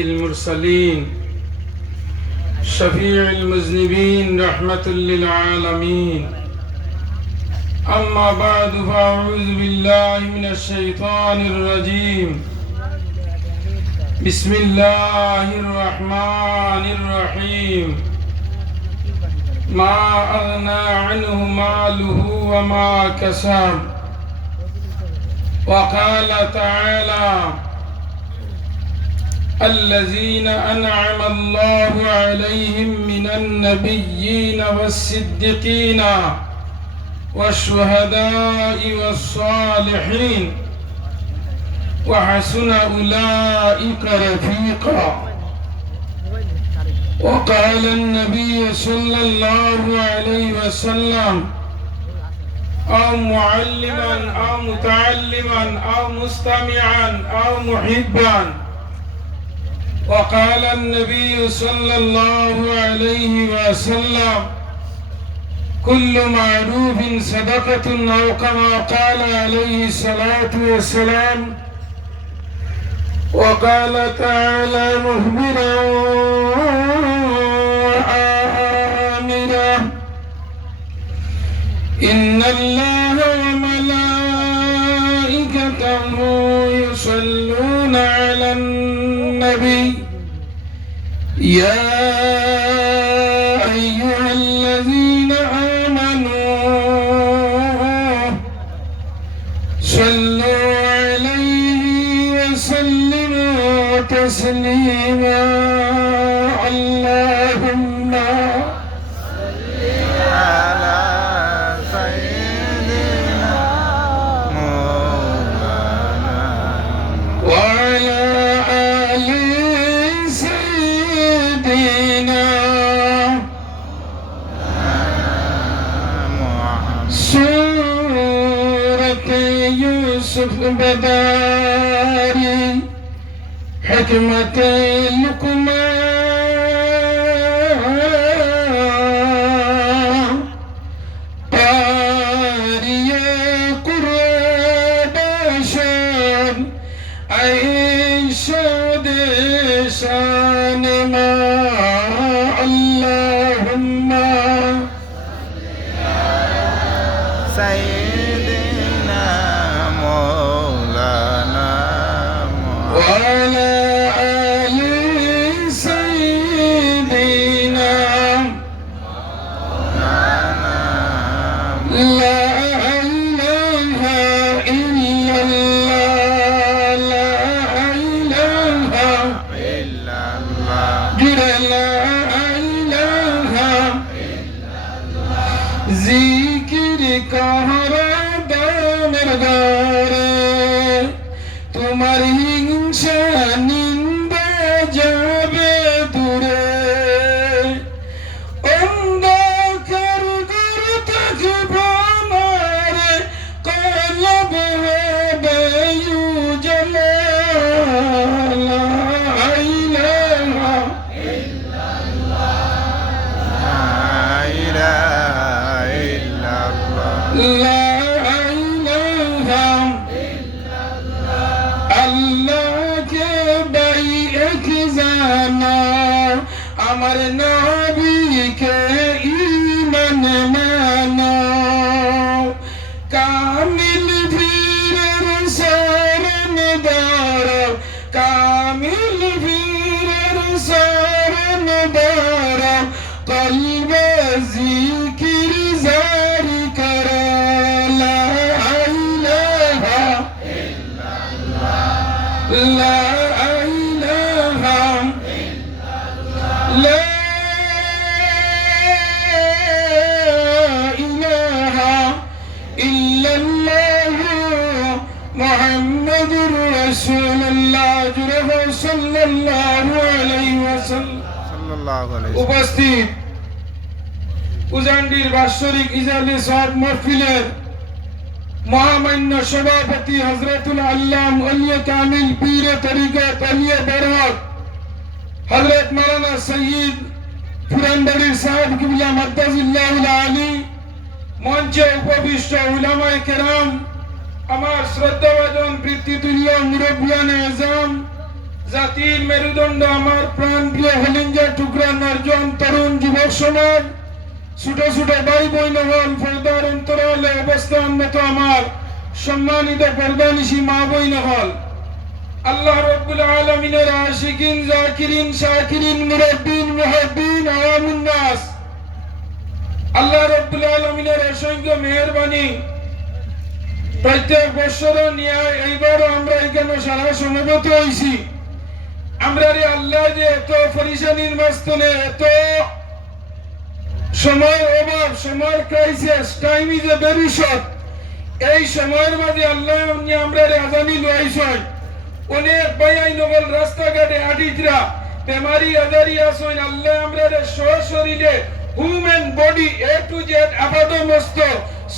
المرسلين شفيع المذنبين رحمة للعالمين. أما بعد فأعوذ بالله من الشيطان الرجيم. بسم الله الرحمن الرحيم. ما أغنى عنه ماله وما كسب. وقال تعالى: الذين أنعم الله عليهم من النبيين والصديقين والشهداء والصالحين وحسن أولئك رفيقا. وقال النبي صلى الله عليه وسلم: أو معلما أو متعلما أو مستمعا أو محبا. وقال النبي صلى الله عليه وسلم: كل معروف صدقة، أو كما قال عليه الصلاة والسلام. وقال تعالى مخبرا وآمرا: إن الله وملائكته يصلون على النبي يا أيها الذين آمنوا صلوا عليه وسلموا تسليما. اللهم صل على سيدنا مولانا وعلى آل سيدنا محمد. سورة يوسف بداري حكمة لقمان قارئ قرآن شان عيش دشان ما. اللهم سيدنا مولانا محمد. وعلى آل سيدنا. لا إله إلا الله، لا إله إلا الله. جل لا إله জিকির করা দামের ঘরে তোমার হিংসা নিন্দা যাবে দূরে। অন্ধকার ঘরে থাকবো না রে, কলব হবে উজালা। লা ইলাহা لا إله إلا الله. لا إله আল্লাহ কে বাই এক জানা, আমার নবীকে ঈমান মানো। কামিল বীরের শরণ ধরো, কামিল বীরের শরণ ধরো। কলবে জিকির জারি করো। লা ইলাহা لا إله لا إله إلا الله محمد رسول الله صلى الله عليه وسلم। সাল্লাল্লাহু আলাইহি উপস্থিত উজান্ডির বাৎসরিক ইজালে সওয়াব মাহফিলের মহামান্য সভাপতি হযরতুল আল্লাম ওলিয়ে কামিল পীরে তরিকত ওলিয়ে বরকত হযরত মাওলানা সৈয়দ পুরানবাড়ির সাহেব কিবলা মাদ্দাজিল্লাহুল আলী, মঞ্চে উপবিষ্ট উলামায়ে কেরাম, আমার শ্রদ্ধাভাজন বৃত্তিতুল্য মুরব্বিয়ানে আজম, জাতির মেরুদণ্ড আমার প্রাণ প্রিয় হলিঞ্জা টুকরা নরজন তরুণ যুবক সমাজ ছোট ছোট ভাই বোন হল পর্দার অন্তরালে অবস্থানরত আমার সম্মানিত পর্দানিশী মা বোন হল আল্লাহ রাব্বুল আলামিনের আশিকিন জাকিরিন শাকিরিন মুরাব্বিন মুহাব্বিন আওয়ামুন নাস আল্লাহ রাব্বুল আলামিনের অসংখ্য মেহেরবানি প্রত্যেক বছর নিয়ে এইবার আমরা এখানে সারা সমবেত হয়েছি আমরা রে আল্লাহ যে এত পরিশানির মাঝখানে এত সময় অভাব সময় crisis time is a very short এই সময়ের মাঝে আল্লাহ আমরা রে আজানি লইছই অনেক ভাই নগল রাস্তাঘাটে আডিতরা বেমারি আজারি আসইন আল্লাহ আমরা রে শরীরে human body A to Z আপাদ মস্ত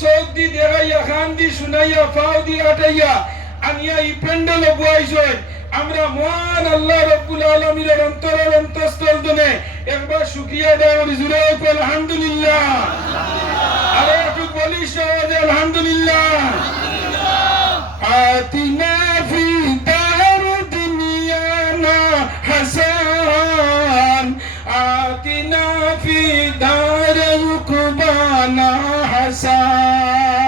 সৌদি দেখাইয়া খান্দি শুনাইয়া ফাউদি আটাইয়া আনিয়া ই প্যান্ডেল বয়াইছই আমরা মহান আল্লাহ রাব্বুল আলামিনের অন্তরের অন্তঃস্থল দনে একবার শুকরিয়া দেওয়ার জুড়ে আলহামদুলিল্লাহ আরে একটু বলি সবাই আলহামদুলিল্লাহ আতিনা ফি দার দুনিয়ানা হাসান আতিনা ফি দার উকবানা হাসান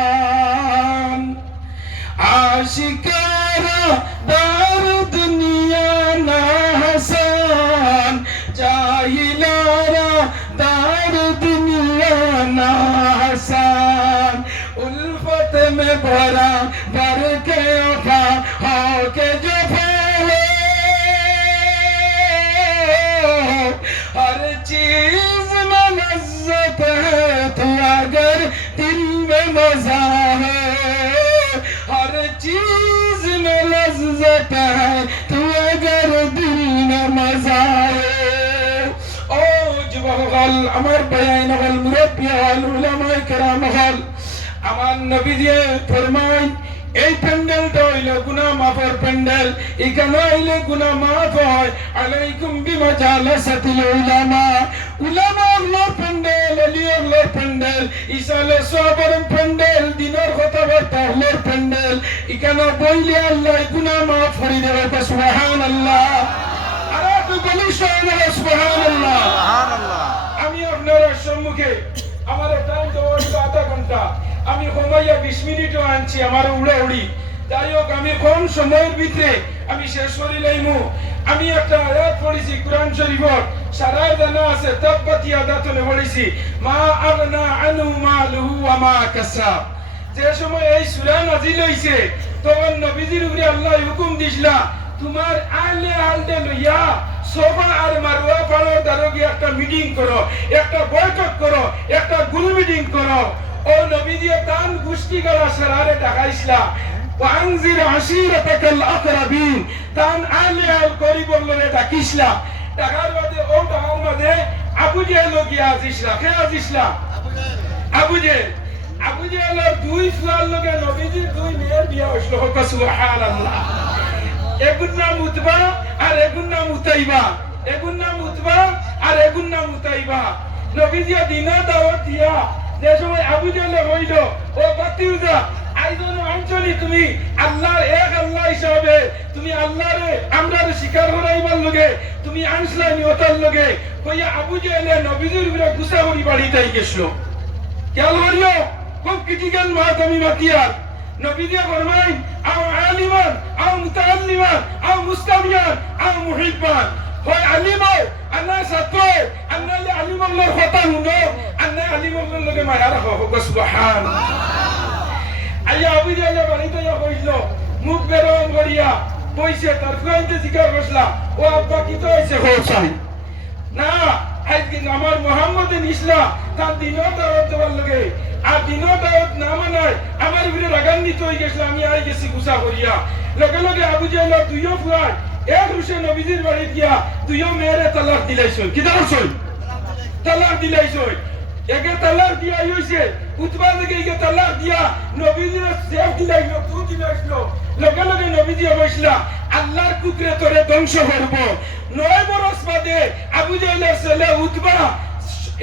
আশিকারা দার দুনিয়া না হাসান জাহিলারা দার দুনিয়া না হাসান उल्फत में भरा भर के वफा हो के जो फैले हर चीज में लज्जत है तो अगर दिल में मजा है हर चीज में लज्जत है तो अगर दिल में मजा है ओ যুবক হল আমার বয়ান হল মুরব্বী হল উলামায়ে কেরাম হল আমার নবী দিয়ে ফরমান এই প্যান্ডেলটা হইল গুনাহ মাফের প্যান্ডেল এখানে আইলে গুনাহ মাফ হয় আলাইকুম বিমা জালাসাতিল উলামা উলামা আল্লাহর প্যান্ডেল আলী আল্লাহর প্যান্ডেল ইসালে সবর প্যান্ডেল দিনের কথাবার্তা আল্লাহর প্যান্ডেল এখানে বইলে আল্লাহ গুনাহ মাফ করে দেবে সুবহানাল্লাহ আর তো বলি সুবহানাল্লাহ সুবহানাল্লাহ আমি আপনার সম্মুখে আমার টাইম দেওয়া আধা ঘন্টা আমি কমাইয়া 20 মিনিটও আনছি আমার উড়াউড়ি যাই হোক আমি কম সময়ের ভিতরে আমি শেষ করি লাইমু আমি একটা আয়াত পড়েছি কোরআন শরীফের সারা জানা আছে তাব্বাত ইয়াদাতুনে পড়েছি মা আগনা আনু মালুহু ওয়া মা কাসাব যে সময় এই সূরা নাযিল হইছে তখন নবীজির উপরে আল্লাহ হুকুম দিছলা তোমার আলে আলদে লইয়া সোফা আর মারওয়া পাড়ার দারোগি একটা মিটিং করো একটা বৈঠক করো একটা গুল মিটিং করো ও নবীজি তান গুষ্টি গলা সারারে ঢাকাইছলা ওয়ানজির আশিরাতাকাল আকরাবিন তান আলে আল করিবর লরে ডাকিছলা ঢাকার মধ্যে ও ঢাকার মধ্যে আবু জেহেল গিয়া আসিছলা কে আসিছলা আবু জেহেলের দুই ফুয়ার লগে নবীজির দুই মেয়ের বিয়া হইছিল সুবহানাল্লাহ এগুন নাম উতবা আর এগুন নাম উতাইবা এগুন নাম উতবা আর এগুন নাম উতাইবা নবীজি দিনা দাওয়াত দিয়া যে সময় আবু জেহেল হইল ও বাতিউজা আইজন অঞ্চলি তুমি আল্লাহর এক আল্লাহ হিসাবে তুমি আল্লাহরে আমরারে স্বীকার করাইবার লগে তুমি আনসলা নিয়তার লগে কইয়া আবু জেহেল নবীজির উপরে গুসা করি বাড়ি যাই গেছিল খেয়াল করিও খুব ক্রিটিক্যাল মাত আমি মাতিয়ার নবীজি ফরমাই আও আলিমান আও মুতাআল্লিমান আও মুস্তামিয়ান আও মুহিব্বান হয় আলিম আন্না ছাত্র আন্না আলিম আল্লাহর কথা শুনো আন্না আলিম আল্লাহর লগে মায়া রাখো সুবহানাল্লাহ আইয়া আবু জেহেল বাড়িতে কইছিল মুখ বেরম করিয়া পয়সা তার ফুয়াইতে জিজ্ঞাসা করছিলা ও আব্বা কি তো হইছে হোসাই না আজদিন আমার মুহাম্মদ ইসলাম তার দিনও দাওয়াত দেওয়ার লগে আর দিনও দাওয়াত না মানায় আমার উপরে রাগান্বিত হয়ে গেছিল আমি আই গেছি গুসা করিয়া লগে লগে আবু জেহেল দুইও ফুয়াই এক রুশে নবীজির বাড়ি গিয়া দুইও মেয়েরে তালাক দিলাইছই কি দাওছই তালাক দিলাইছই একে তালাক দিয়া হইছে উতবা থেকে একে তালাক দিয়া নবীজির সেফ দিলাইলো তুই দিলাইছিল লগে লগে নবীজি বসলা আল্লাহর কুকরে তোরে ধ্বংস করব 9 বছর বাদে আবু জেহেলের ছেলে উতবা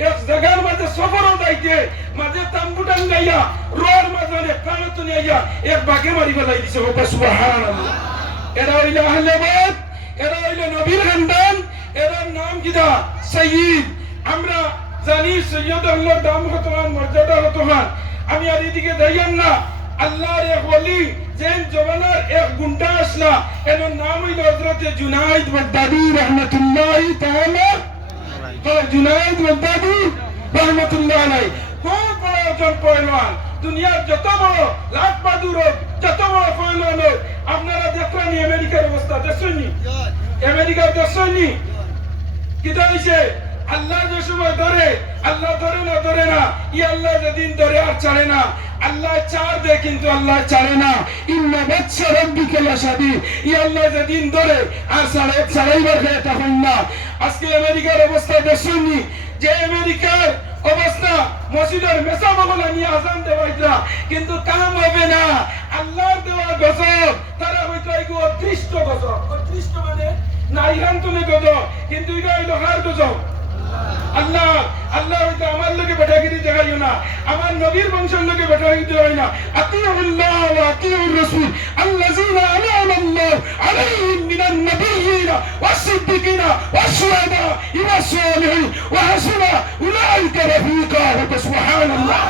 এক জায়গার মাঝে সফরও যাইতে মাঝে তাম্বু টাঙ্গাইয়া রোর মাঝে কানত নিয়া এক বাঘে মারি ফেলাই দিছে সুবহানাল্লাহ এরা হইল আহলে বাইত এরা হইল নবীর খানদান, এরার নাম কিদা সঈদ। আমরা জানি সৈয়দ আল্লাহর দাম হতো হান, মর্যাদা হতো হান। আমি আর এদিকে যাইয়াম না। আল্লাহর এক ওলি যেন জমানার এক গুন্ডা আসলা, এর নাম হইল হযরতে জুনাইদ বাগদাদি রাহমাতুল্লাহি তাআলা। জুনাইদ বাগদাদি রাহমাতুল্লাহ আলাইহি খুব বড় একজন পয়লওয়ান। দুনিয়ার যত বড় লাখ বাহাদুর হোক, যত বড় পয়লওয়ান হোক, আপনারা দেখলেন আমেরিকার অবস্থা দেখছেননি? আমেরিকার দেখছেননি কিটা হইছে? আল্লাহ যে সময় ধরে, আল্লাহ ধরে না, ই আল্লাহ যেদিন ধরে আর ছাড়ে না। আল্লাহ ছাড় দেয় কিন্তু আল্লাহ ছাড়ে না। ইন্না বাদশা রাব্বিকা লাশাদীদ, ই আল্লাহ যেদিন ধরে আর ছাড়াইবার এটা হয় না। আজকে আমেরিকার অবস্থা দেখছেননি? যে আমেরিকার অবস্থা মসজিদের মেসা বগলা নিয়ে আজান দেওয়াইতরা, কিন্তু কাম হবে না। আল্লাহর দেওয়া গজব তারা হয়তো এগো অদৃষ্ট গজব। অদৃষ্ট মানে না ইরান তুমি গজব, কিন্তু এটা হইল হার গজব। আল্লাহ আল্লাহ হয়তো আমার লোকে বেটাগিরি দেখাইও না, আমার নবীর বংশের লোকে বেটাগিরি হয় না। আতিউল্লাহ ওয়া আতিউর রাসূল আল্লাযীনা আনআমা আল্লাহু আলাইহিম মিনান নাবিয়্যিনা ওয়াস-সিদ্দীকিনা ওয়াশ-শুহাদা ওয়াস-সালিহিন ওয়া হাসুনা উলাইকা রাফীকা। সুবহানাল্লাহ।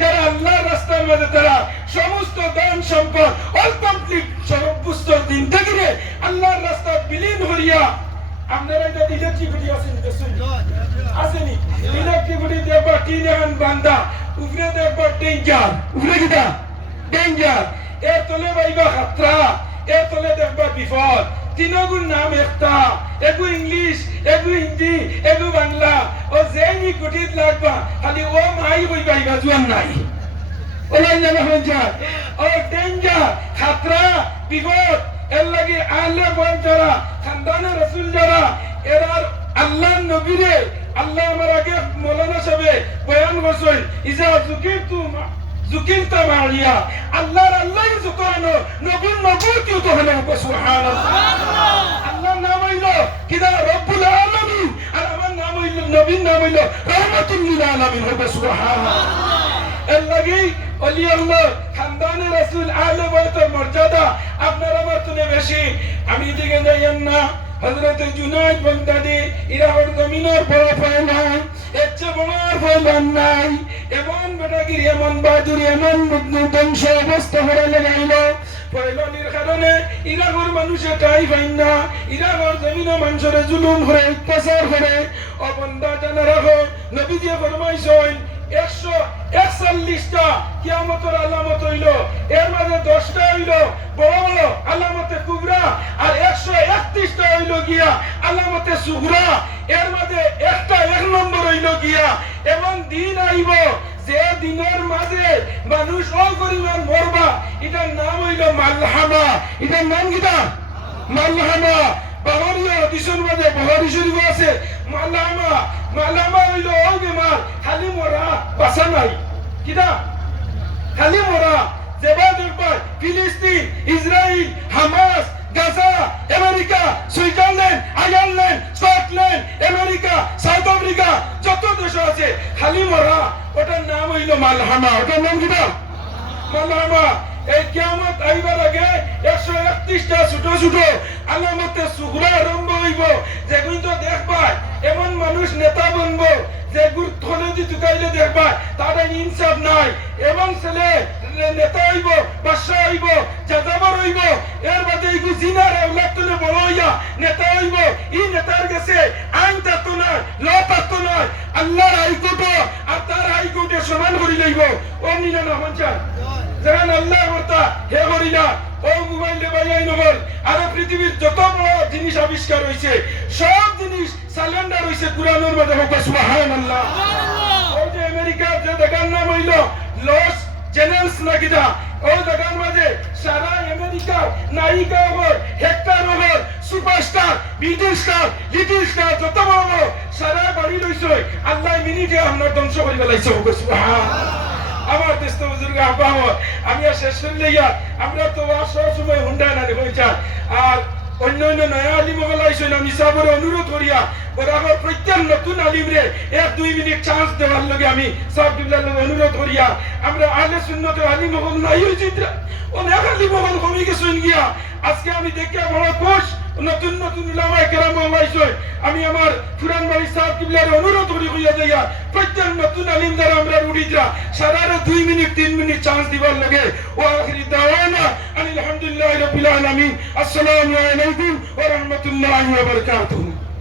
যারা আল্লাহর রাস্তার মধ্যে তারা সমস্ত দান সম্পদ অল কমপ্লিট সর্বোচ্চ দিন থেকে আল্লাহর রাস্তা বিলীন হইয়া, আপনারা এটা ইলেকট্রিসিটি আসেনি? ইলেকট্রিসিটি দেখবা তিন এখন বান্দা, উপরে দেখবা ডেঞ্জার, উপরে কিটা ডেঞ্জার, এর তলে পাইবা খাতরা, এর তলে দেখবা বিপদ। তিনগুর নাম একটা, এগু ইংলিশ, এগু হিন্দি, এগু বাংলা। ও যে নি গুটিত লাগবা খালি ও মাই হই পাইবা জুয়ান নাই। ওলাই জানা হয়ে যায় ও ডেঞ্জার, খাতরা, বিপদ। এর লাগে আহলে বয় যারা, খানদানে রাসূল যারা, এরার আল্লাহ নবীরে আল্লাহ আমার আগে মৌলানা সাহেব বয়ান করছেন, ইজা যুকিরতা মারিয়া, আল্লাহর আল্লাহ যত হলো নবীর নবুয়তিও তো হলো। সুবহানাল্লাহ। আল্লাহর নাম হইল কিদা রব্বুল আলামিন, আর আমার নাম হইল নবীর নাম হইল রাহমাতুল লিল আলামিন। সুবহানাল্লাহ। এর লাগে ওলি আল্লাহ খানদানে রাসূল আহলে বাইতের মর্যাদা আপনার আমার তুলে বেশি। আমি দিকে যাইয়েন না। হযরতে জুনাইদ বাগদাদি ইরাকের জমিনের বড় পয়লওয়ান, এর চেয়ে বড় পয়লওয়ান নাই। এমন বেটাগিরি, এমন বাহাদুরি, এমন ধ্বংস অবস্থা হয়ে লাগাইল। পয়লওয়ানির কারণে ইরাকের মানুষে টাই পাই না। ইরাকের জমিনে মানুষের জুলুম করে, অত্যাচার করে। ও বান্দা জানা রাখো, নবীজি ফরমাইছেন 141টা কিয়ামতের আলামত হইল, এর মাঝে 10টা হইল বড় বড় আলামতে কুবরা, আর 131টা হইল গিয়া আলামতে সুগরা। এর মাঝে একটা 1 নম্বর হইল গিয়া এবং দিন আইব যে দিনের মাঝে মানুষ অপরিমাণ মরবা। এটার নাম হইল মালহামা। এটার নাম কিটা? মালহামা। বাহারিয়া হাদিসের মাঝে, বুখারী শরীফ আছে মালহামা। মালহামা হইল ওই বেমার খালি মরা, বাঁচা নাই। কিটা? খালি মরা। যেবা দেখবা ফিলিস্তিন, Israel, Hamas, Gaza, America, Switzerland, Ireland, Scotland, America, south Africa, যত দেশ আছে খালি মরা। ওটার নাম হইল মালহামা। ওটার নাম কিটা? মালহামা। এই কিয়ামত আইবার আগে 131টা ছোট ছোট আলামতে সুগরা আরম্ভ হইব, যেগুলো তো দেখবা এমন মানুষ নেতা বনবো যেগুর থলে দি তুকাইলে দেখবা তার ইনসাফ নাই। এমন ছেলে নেতা হইব, বাদশা হইব, যাযাবর হইব। এর বাদে এইগু জিনার আওলাদ তুলে বড় হইয়া নেতা হইব। এই নেতার কাছে আইন থাকতো না, ল থাকতো না। আল্লাহর হাইকোর্ট আর তার হাইকোর্টে সমান করি লইব। ও নিনা না মঞ্চান যেখান আল্লাহ কথা হে করি না। ও মোবাইল দেবাই নহল আরো পৃথিবীর যত বড় জিনিস আবিষ্কার হয়েছে, সব জিনিস সালেন্ডার হয়েছে কুরআনের মধ্যে। সুবহানাল্লাহ। ওই যে আমেরিকার যে জায়গার নাম হইল লস জেনেলস না কিনা, ওই জায়গার মাঝে সারা আমেরিকার নায়িকা ওপর, হেক্টর ওপর, superstar, middle star, little star যত বড় বড় সারা বাড়ি রইছে। আল্লাহ মিনিটে আপনার ধ্বংস করে ফেলাইছে। সুবহানাল্লাহ। আমার দেশ তো বুজুর্গ আব্বাহ, আমি আর শেষ করলে আমরা তো সব সময় হুন্ডা না হয়ে যান। আর অন্য অন্য নয়া আলিম হলাইছেন আমি সাবরে অনুরোধ করিয়া বরাবর প্রত্যেক নতুন আলিমরে 1-2 মিনিট চান্স দেওয়ার লগে আমি সাহেব কিবলার লগে অনুরোধ করিয়া আমরা আহলে সুন্নাত আলিম হল নাই হইছি অনেক আলিম হল কমে গেছেন গিয়া আজকে আমি দেখে বড় খুশ নতুন নতুন উলামায়ে কেরাম হলাইছে আমি আমার পুরান বাড়ি সাহেব কিবলার অনুরোধ করি হইয়া যাইয়া প্রত্যেক নতুন আলিম দ্বারা আমরা উড়িদরা সারারে 2 মিনিট 3 মিনিট চান্স দিবার লাগে ওয়া আখিরি দাওয়ানা আলহামদুলিল্লাহি রাব্বিল আলামিন আসসালামু আলাইকুম ওয়া রাহমাতুল্লাহি ওয়া বারাকাতুহু